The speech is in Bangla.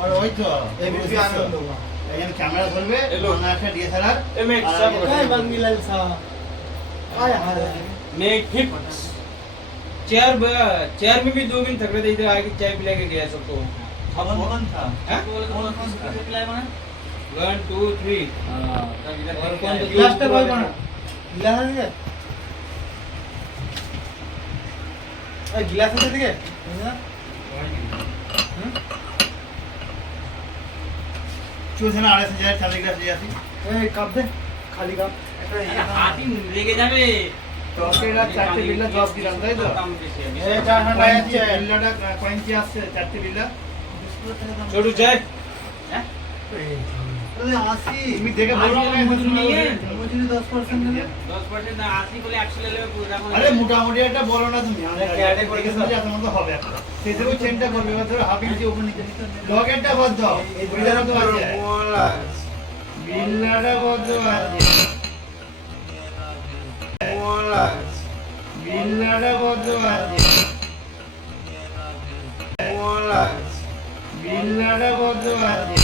और वही तो एबीपी आनंद होगा यानी कैमरा ধরবে না একটা ডিএসএলআর एमएक्स सब काय बंगीलाल सा काय हाल है नेक फिक्स चेयर में भी 2 दिन थक रहे थे इधर आके चाय पिला के गया सबको कौन था हैं कौन सा पिलाया माने 1 2 3 हां तब इधर और कौन गिलास का भाई कौन गिलास है ए गिलास है देखिए चूसे ना 2.5 खाली गिलास ले जाती ए कप दे खाली कप हाथी लेके যাবে টকেরা চারটে বিল্লা 10 দিলাম তাই তো काम कैसे এ চার ঘন্টা আছে বিল্লাটা কয়েন্সি আসছে চারটে বিল্লা छोटू चाय हैं अरे 80 তুমি দেখে বলো না মুঝে 10% দেবে 10% না 80 বলে 100 ले लेবে পুরো আরে মোটামুটি একটা বলো না তুমি আমরা ক্যাটে করে গেছে যাতে মতো হবে একটা সেটাও চেনটা করবে এবার ধরো হাফ ইঞ্চি উপর নিচে লগেটটা বদ্ধ এই বিল্লাটা তো আছে বিল্লাটা বদ্ধ আছে বিল্লাটা বদ্ধ আছে বিল্লাটা বদ্ধ আছে